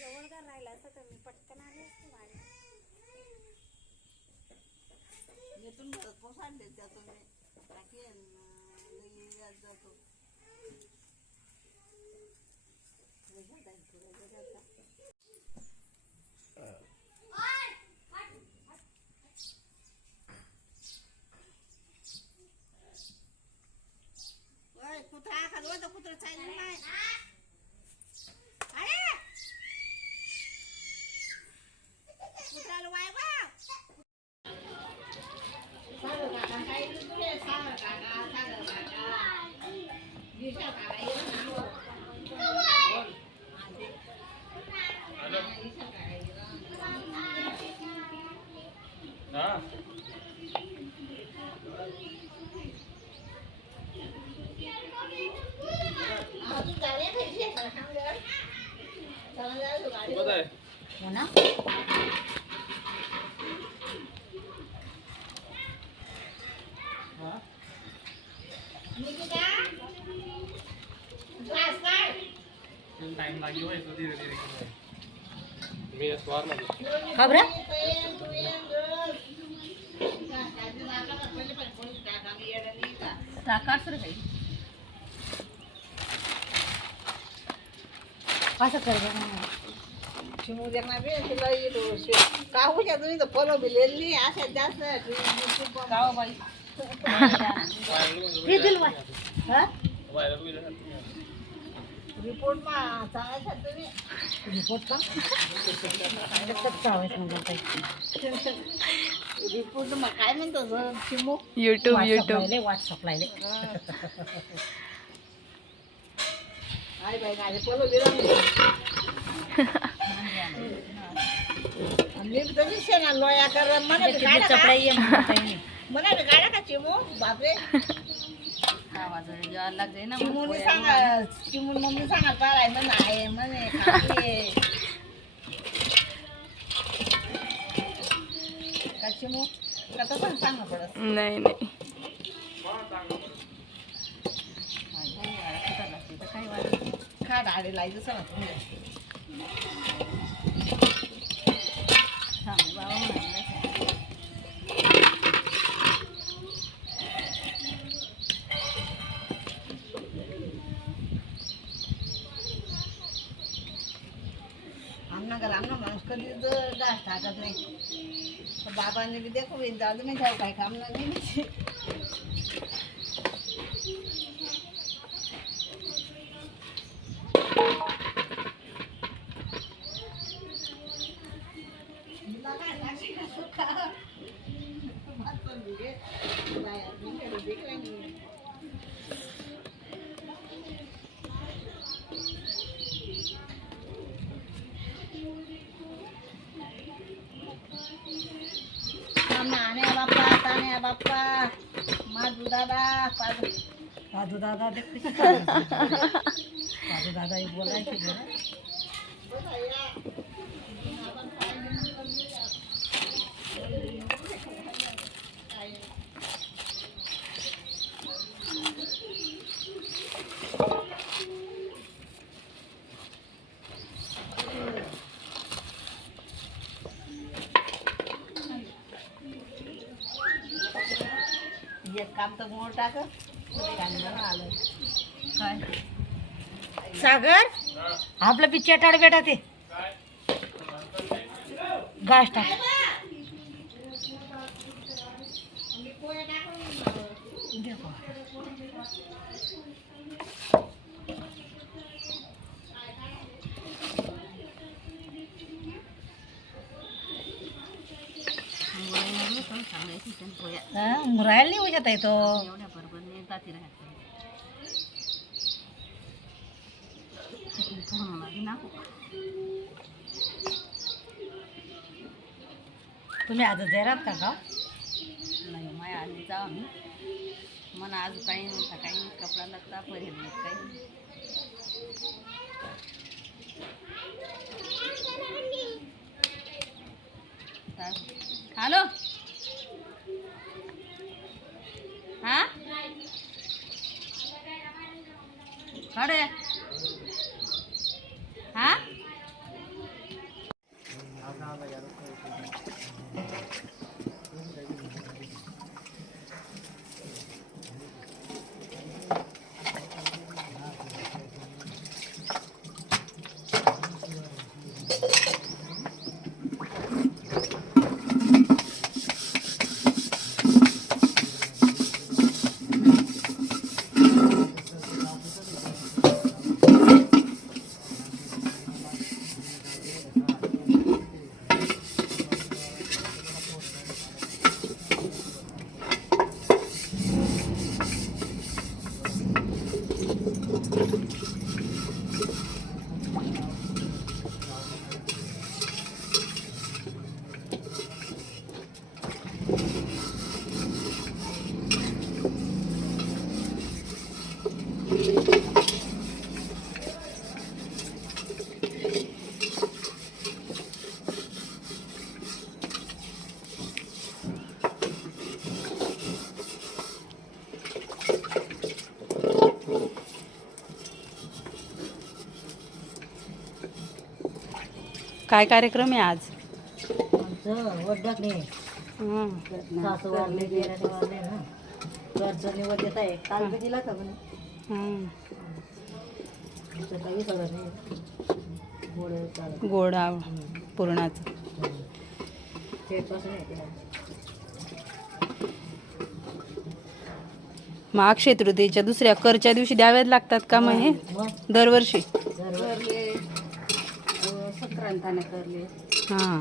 जवळ का राहिला असता तर मी पटकन आले असते माझ्या येथून भरत पोसाडले त्यातून टाकी जातो कुत्रा खालो तर कुत्रा चाललं नाही कुत्राला वाय बा सागर काका काय तुले सागर काका दिशा काका येऊन नाव हो ना टाइम लागी होय तो धीरे धीरे मी स्वार ना खबर साकार सर काही असं कर चिमू देखना बे तुला येतो काहूच्या तुम्ही तर फॉलो बिलेली अशा जास्त गाव बाई हे दिल बाई हा रिपोर्ट मा सांगायचा तुम्ही रिपोर्ट का रिपोर्ट मग काय म्हणतो सर चिमू यूट्यूब व्हॉट्सअप लायले आई बाई माझे फॉलो बिला मी तशीच ना लोया कर मला मला गाडा का चिमू बापरे आवाज लग जाए ना चिमूने सांगा चिमून मम्मी सांगा पाराय म्हणे आहे म्हणे खाली का चिमू का तसं सांगा पडत नाही खा डाळे लायचं सर तुम्ही बाबा म्हणाले आमना माणूस कधीच घास टाकत नाही बाबांनी बी देखो जाऊ नाही जाऊ काय काम नाही तान्या बाप्पा माधू दादा पादू दादा पादू दादा बोलायचे एक काम तर मोड टाक आलं काय सागर आपलं पिच्च्या टाळ बेटा ते घास टाक मुरायला नाही होत आहे तो तुम्ही आज जरात का गाव नाही माय आली जाऊ आम्ही मना आज काही नव्हता काही कपडा लागता पडेल काही हॅलो हाँ काढे हा काय कार्यक्रम आहे आज? आमचं वडदाखणे सासू वारले गेल्याने वारले ना घरचं निवड येत आहे काल बी दिला का म्हणे तुमचं काही सगळं नाही गोड चालत गोड पुरणाचं. शेटपासून येते मग अक्षय तृतीयेच्या दुसऱ्या करच्या दिवशी द्याव्याच लागतात का मग हे मग दरवर्षी? करले संक्रांताने करले. हां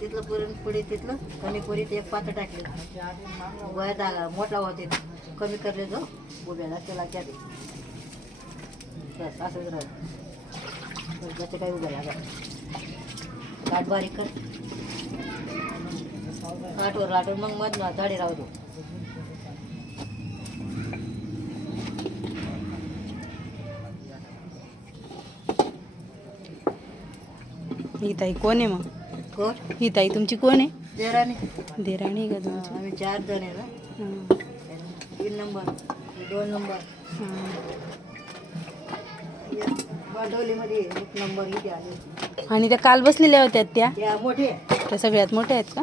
तिथलं पुरणपोळी तिथलं कमी पोळीत एक पात्र टाकले वया मोठा होते कमी करले जो उभ्याला त्याला क्या दे बस असंच राहू त्याचे काही उभं राहा काठ बारीक कर काठवर लाटून मग मधनं झाडे राहू दे. ही ताई कोण आहे मग? कोण ही ताई तुमची कोण आहे? देराने देराणी आहे का तुमची? आम्ही 4 जण आहे ना हां. 3 नंबर 2 नंबर हां. बारडोलीमध्ये 1 नंबर इथे आले आणि त्या काल बसलेल्या होत्या त्या मोठे त्या सगळ्यात मोठ्या आहेत का?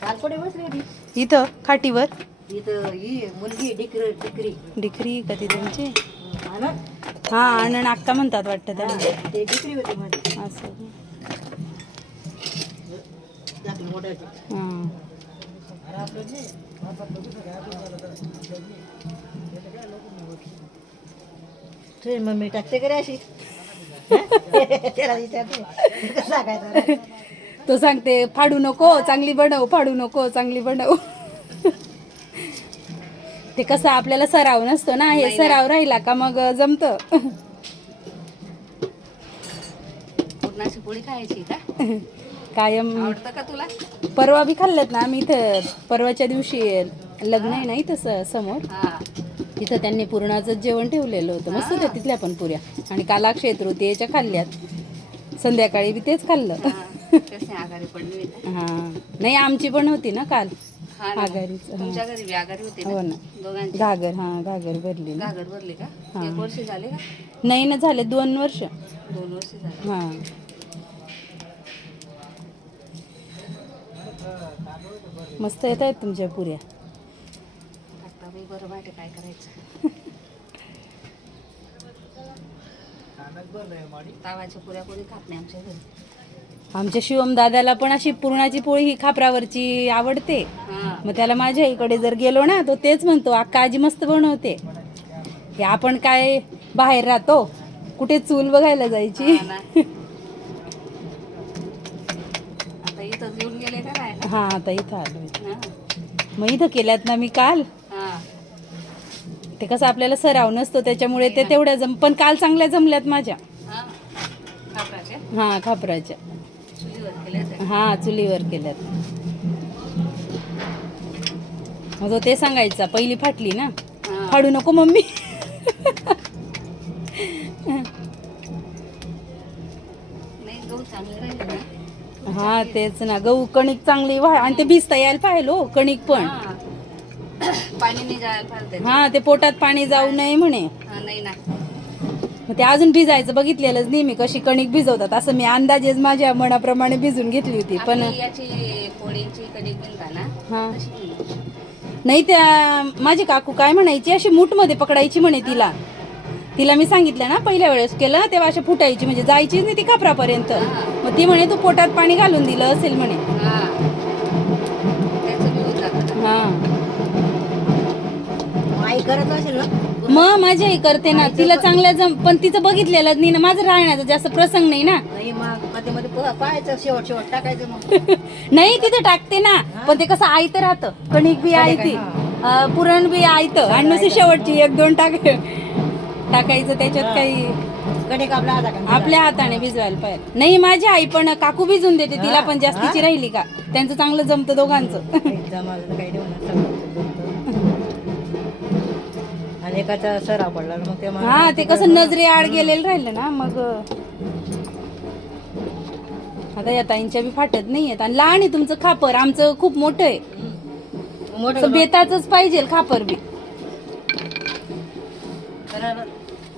काल कुठे बसली होती इथं खाटीवर? इथं ही मुलगी डिकरी डिक्री का ती त्यांची? आनंद हा आनंद अक्का म्हणतात वाटतं त्याला. ते डिकरी होती मध्ये असं दाखलं मोठ्याची हां. तुझी मम्मी टाकते करे अशी त्याला विचारते कसं काय तो सांगते फाडू नको चांगली बनव, फाडू नको चांगली बनव. ते कसं आपल्याला सराव नसतो ना, हे सराव राहिला का मग जमतं. पुरणाची पोळी खायची का? कायम आवडतं का तुला? परवा बी खाल्ल्यात ना आम्ही इथं. परवाच्या दिवशी लग्न आहे ना इथं समोर, हा तिथं त्यांनी पुरणाचं जेवण ठेवलेलं होतं. मस्त होत्या तिथल्या पण पुऱ्या. आणि काल अक्षय तृतीयेच्या खाल्ल्यात, संध्याकाळी बी तेच खाल्लं. कसे आघाडी पडली होती. हा नाही आमची पण होती ना काल हा ना. आघाडीच. तुमच्या घरी बी आघाडी होती हो ना ना. दोघांची? घागर घागर भरली ना. घागर भरली का? हा. 1 वर्ष झाले का? नाही ना झाले 2 वर्ष. 2 वर्ष झाले. हा मस्त येत आहेत तुमच्या पुऱ्या. आता बाई बरं वाटे काय करायचं. तावाच्या पुऱ्या कोणी खात नाही आमच्या घरी. आमच्या शिवम दादाला पण अशी पुरणाची पोळी ही खापरावरची आवडते. हा मग त्याला माझ्या इकडे जर गेलो ना तो तेच म्हणतो अक्का आजी मस्त बनवते. हे आपण काय बाहेर राहतो, कुठे चूल बघायला जायची. हा ना. आता इथं येऊन गेले का काय? हा आता इथं आलो. हा. मग इथं केल्यात ना मी काल. हा. ते कसं आपल्याला सराव नसतो त्याच्यामुळे ते तेवढ्या पण काल चांगल्या जमल्यात माझ्या. हा. खापराच्या? हा खापराच्या. चुलीवर केल्या होत्या. हा चुलीवर केल्यात. मग तो ते सांगायचा पहिली फाटली ना, हा. फाडू नको मम्मी. नाही गहू चांगले राहिले ना हा तेच ना, गहू कणिक चांगली आणि ते भिजता यायला पाहिजे हो कणिक पण. हा. पाणी नाही जायला पाहिजे त्याच्यात. हा ते पोटात पाणी जाऊ नये म्हणे. हा, नाही ना. मग ते अजून भिजायचं बघितलेलंच नाही मी, कशी कणिक भिजवतात असं मी अंदाजेच माझ्या मनाप्रमाणे भिजून घेतली होती. पण आपली याची पोळीची कणिक बिनता ना हा तशी बिनते. नाही, त्या माझी काकू काय म्हणायची, अशी मूठ मध्ये पकडायची म्हणे तिला. तिला मी सांगितलं ना पहिल्या वेळेस केलं तेव्हा अशी फुटायची, म्हणजे जायचीच नाही ती खापरापर्यंत. मग ती म्हणे तू पोटात पाणी घालून दिलं असेल म्हणे. हा, त्याचं बी होत जातं. हा आई करत असेल ना. मग माझी आई करते ना, तिला चांगल्या पण तिचं बघितलेलं नाही ना, माझं राहण्याचा जास्त प्रसंग नाही ना. नाही मग मध्ये मध्ये पाहायचं, शेवट शेवट टाकायचं मग. नाही तिथे टाकते ना, पण ते कसं आयतं राहतं, कणिक बी आयती, पुरण बी आयतं, आणि नुसती शेवटची 1-2 टाकायचं त्याच्यात काही. कणिक आपल्या हाताने आपल्या हाताने भिजवायला पाहिजे. नाही माझी आई पण काकू भिजून देते, तिला पण जास्तीची राहिली का त्यांचं चांगलं जमतं दोघांचं. जमायला काही नाही होणार, सगळं जमतं. आणि एकाचा सराव पडला ना, मग ते हा ते कसं नजरे आड गेलेलं राहिलं ना मग. आता या ताईंच्या बी फाटत नाहीयेत, आणि लहान आहे तुमचं खापर, आमचं खूप मोठं आहे. मोठं बेताच पाहिजे खापर बी. करायला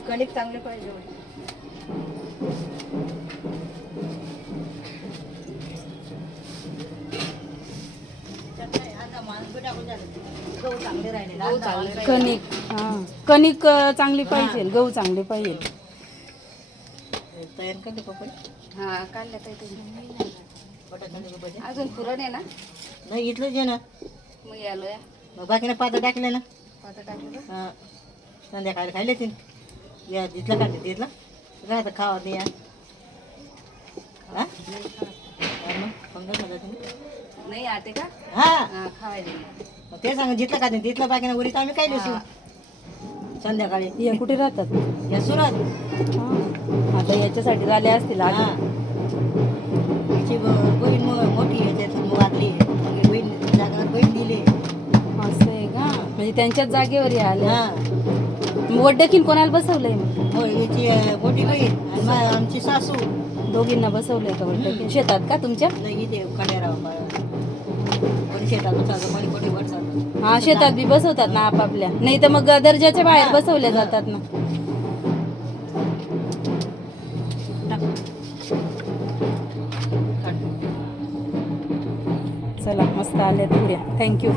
कणिक चांगले पाहिजे. आता माणूस बी टाकून झालं. गहू चांगले राहिले, गहू चांगले राहिले. कणिक हा कणिक चांगली पाहिजे, गहू चांगले पाहिजे. तयार करते पपई. हा, काढल्या पाहिजे. बटाट्याचे भजे. अजून पुरण आहे ना, नाही इथलंच आहे ना, मग आलो या मग बाकीने पातं टाकले ना. पाता टाकलं का? हा, संध्याकाळी खायला तीन या जिथलं काढते तिथलं काय तर खावा ते या. हा मग पंगत होता तुम्ही. नाही आते का? हा हा, खावायला मग ते सांग जिथलं खाते तिथलं बाकीने उरीत आम्ही काय लिहिसू संध्याकाळी. या कुठे राहतात? या सुरात. हा. आता याच्यासाठी झाले असतील हा आधी. तिची बहीण मोठी याच्यात वाटली, मग बहीण जागावर बहीण दिली. असं आहे का, म्हणजे त्यांच्याच जागेवर आले. हा वड्डकीन कोणाला बसवलंय मग? हो, याची मोठी बहीण आणि आमची सासू. दोघींना बसवलंय का वड्डकीन? शेतात का तुमच्या? नाही इथे कण्याराव कोणी शेतात बसायचं, कोणी कोणी बसायचं. हा शेतात बी बसवतात ना आपापल्या, नाही तर मग दर्जाच्या बाहेर बसवल्या जातात ना. चला मस्त आल्यात पुऱ्या, थँक्यू.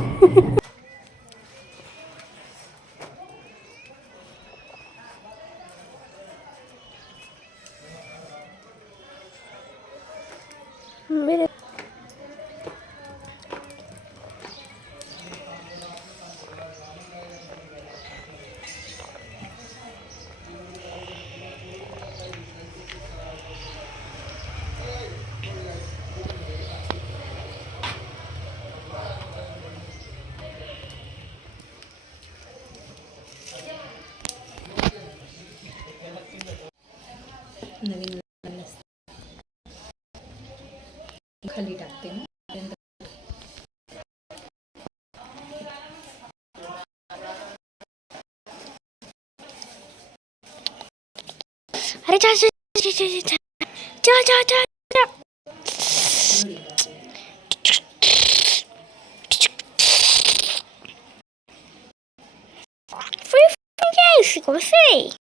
खाली टाकते ना. अरे जा जा जा जा जा जा जा जा. Free, yes, go free.